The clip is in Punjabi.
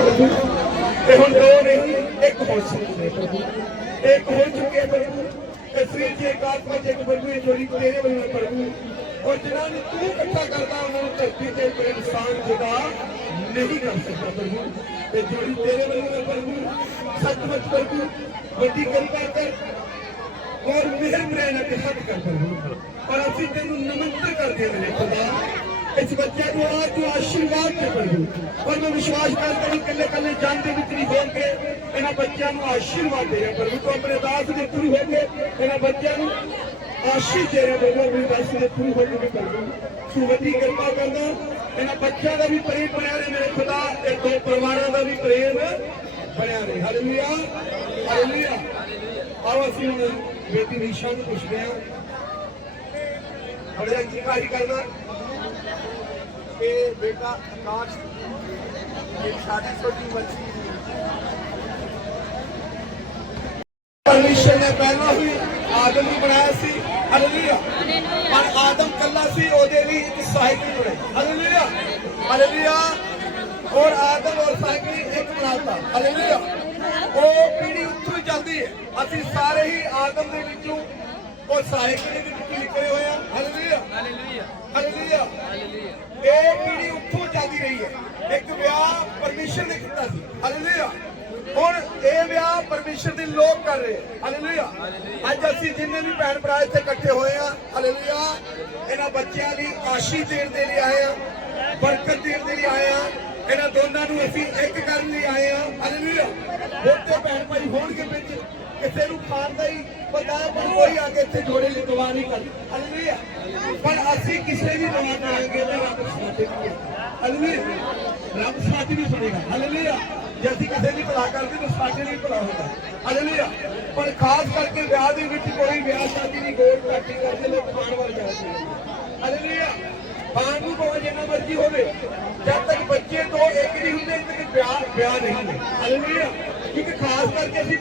ਪ੍ਰਭੂ ਤੇ ਹੁਣ ਦੋ ਨਹੀਂ ਇੱਕ ਹੋ ਸਕਦੇ ਪ੍ਰਭੂ ਇੱਕ ਹੋ ਚੁੱਕਿਆ ਪ੍ਰਭੂ। ਇਹ ਸ੍ਰੀ ਜੀ ਇੱਕ ਆਤਮਾ ਚ ਇੱਕ ਪ੍ਰਭੂ ਇਹ ਜੋੜੀ ਤੇਰੇ ਵੱਲੋਂ ਹੈ ਪ੍ਰਭੂ। ਔਰ ਜਿਨ੍ਹਾਂ ਨੂੰ ਤੂੰ ਇਕੱਠਾ ਕਰਦਾ, ਉਹਨਾਂ ਨੂੰ ਧਰਤੀ ਤੇ ਕੋਈ ਇਨਸਾਨ ਜੁਦਾ ਨਹੀਂ ਕਰ ਸਕਦਾ ਪ੍ਰਭੂ। ਤੇ ਜੋੜੀ ਤੇਰੇ ਵੱਲੋਂ ਹੈ ਪ੍ਰਭੂ। ਸੱਚਮੁੱਚ ਪ੍ਰਭੂ, ਵੱਡੀ ਕਿਰਪਾ ਕਰ। ਔਰ ਮਿਹਰ ਮਰੇਨਾ ਕੇ ਹੱਥ ਕਰ ਪ੍ਰਭੂ ਪਰ ਅਸੀਂ ਤੈਨੂੰ ਨਮਸਤੇ ਕਰਦੇ ਹਾਂ ਮੇਰੇ ਖੁਦਾ ਇਸ ਬੱਚੇ ਨੂੰ ਆ ਤੂੰ ਆਸ਼ੀਰਵਾਦ ਦੇ ਪ੍ਰਭੂ ਔਰ ਮੈਂ ਵਿਸ਼ਵਾਸ ਕਰਦਾ ਹਾਂ ਕੱਲੇ ਕੱਲੇ ਜਨ ਦੇ ਵਿੱਚ ਨਹੀਂ ਹੋਣਗੇ। ਇਹਨਾਂ ਬੱਚਿਆਂ ਨੂੰ ਆਸ਼ੀਰਵਾਦ ਦੇ ਰਿਹਾ ਪ੍ਰਭੂ। ਤੋਂ ਆਪਣੇ ਦਾਸ ਦੇ ਥਰੂ ਹੋ ਕੇ ਇਹਨਾਂ ਬੱਚਿਆਂ ਨੂੰ ਆਸ਼ੀਸ਼ ਦੇ ਰਿਹਾ ਪ੍ਰਭੂ। ਆਪਣੇ ਦਾਸ ਦੇ ਥਰੂ ਹੋ ਕੇ ਪ੍ਰਭੂ। ਤੂੰ ਕਿਰਪਾ ਕਰਦਾ। ਇਹਨਾਂ ਬੱਚਿਆਂ ਦਾ ਵੀ ਪ੍ਰੇਮ ਬਣਿਆ ਰਹੇ ਮੇਰੇ ਖੁਦਾ। ਇਹ ਦੋ ਪਰਿਵਾਰਾਂ ਦਾ ਵੀ ਪ੍ਰੇਮ ਬਣਿਆ ਰਹੇ। ਹਾਲੇਲੂਇਆ ਹਾਲੇਲੂਇਆ ਆਓ ਅਸੀਂ ਹੁਣ ਬੇਟੀ ਨਿਸ਼ਾ ਨੂੰ ਪੁੱਛਦੇ ਹਾਂ। ਥੋੜਾ ਕੀ ਕਾਰੀ ਕਰਨਾ ਕਿ ਬੇਟਾ ਆਕਾਸ਼ ਇੱਕ ਸਾਡੀ ਛੋਟੀ ਬੱਚੀ ਪਰਮੇਸ਼ਰ ਨੇ ਪਹਿਲਾਂ ਹੀ ਆਦਮ ਨੂੰ ਬਣਾਇਆ ਸੀ। ਹਾਲੇਲੂਇਆ ਪਰ ਆਦਮ ਕੱਲਾ ਸੀ, ਉਹਦੇ ਲਈ ਇੱਕ ਸਾਈਕਲ ਬਣਾਈ ਹਾਲੇਲੂਇਆ ਹਾਲੇਲੂਇਆ ਔਰ ਆਦਮ ਔਰ ਸਾਈਕਲ ਇੱਕ ਬਣਾਤਾ। ਹਾਲੇਲੂਇਆ ਉਹ ਪੀੜੀ ਉੱਥੋਂ ਹੀ ਚੱਲਦੀ ਹੈ। ਅਸੀਂ ਸਾਰੇ ਹੀ ਆਦਮ ਦੇ ਵਿੱਚੋਂ ਔਰ ਸਾਈਕਲ ਦੇ ਵਿੱਚੋਂ ਨਿਕਲੇ ਹੋਏ ਆ ਹਾਲੇਲੂਇਆ ਹਾਲੇਲੂਇਆ ਇਹ ਪੀੜੀ ਉੱਥੋਂ ਚੱਲਦੀ ਰਹੀ ਹੈ। ਇੱਕ ਵਿਆਹ ਪਰਮੇਸ਼ਰ ਨੇ ਕੀਤਾ ਸੀ। ਹਾਲੇਲੂਇਆ ਹੁਣ ਇਹ ਵਿਆਹ ਪਰਮੇਸ਼ਰ ਦੇ ਲੋਕ ਕਰ ਰਹੇ ਹਾਲੇਲੂਇਆ ਅੱਜ ਅਸੀਂ ਜਿੰਨੇ ਵੀ ਭੈਣ ਭਰਾ ਇੱਥੇ ਇਕੱਠੇ ਹੋਏ ਆ ਹਾਲੇਲੂਇਆ ਇਹਨਾਂ ਬੱਚਿਆਂ ਲਈ ਆਸ਼ੀਸ਼ ਦੇਣ ਦੇ ਲਈ ਆਏ ਆ ਬਰਕਤ ਦੇਣ ਦੇ ਲਈ ਆਏ ਆ ਇਹਨਾਂ ਦੋਨਾਂ ਨੂੰ ਅਸੀਂ ਇੱਕ ਕਰਨ ਲਈ ਆਏ ਆ ਹਾਲੇਲੂਇਆ ਬਹੁਤੇ ਭੈਣ ਭਾਈ ਹੋਣਗੇ ਵਿੱਚ। ਕਿਸੇ ਨੂੰ ਖਾਣ ਦਾ ਹੀ ਪਤਾ ਹੈ ਕੋਈ ਆ ਕੇ ਇੱਥੇ ਜੋੜੇ ਲਈ ਦੁਆ ਨਹੀਂ ਕਰਦਾ। ਹਾਲੇਲੂਇਆ ਪਰ ਅਸੀਂ ਕਿਸੇ ਦੀ ਦੁਆ ਕਰਾਂਗੇ ਤਾਂ ਰੱਬ ਸੁਣਦੇ ਨਹੀਂ ਹਾਲੇਲੂਇਆ ਰੱਬ ਸਾਡੀ ਵੀ ਸੁਣੇਗਾ। ਹਾਲੇਲੂਇਆ ਜੇ ਅਸੀਂ ਕਿਸੇ ਦੀ ਭਲਾ ਕਰਦੇ ਤਾਂ ਸਾਡੇ ਲਈ ਭਲਾ ਹੁੰਦਾ ਹਾਲੇਲੂਇਆ ਪਰ ਖਾਸ ਕਰਕੇ ਵਿਆਹ ਦੇ ਵਿੱਚ ਕੋਈ ਵਿਆਹ ਸ਼ਾਦੀ ਦੀ ਗੋਲ ਘਾਟੀ ਕਰਦੇ, ਲੋਕ ਖਾਣ ਵੱਲ ਜਾਂਦੇ ਨੇ। ਹਾਲੇਲੂਇਆ ਨੂੰ ਭਾਵੇਂ ਜਿੰਨਾ ਮਰਜ਼ੀ ਹੋਵੇ। ਜਦ ਤੱਕ ਬੱਚੇ ਤੋਂ ਇੱਕ ਨਹੀਂ ਹੁੰਦੇ ਤੱਕ ਵਿਆਹ ਵਿਆਹ ਨਹੀਂ ਹੁੰਦੇ। ਹਾਲੇਲੂਇਆ ਕਿਉਂਕਿ ਖਾਸ ਕਰਕੇ ਅਸੀਂ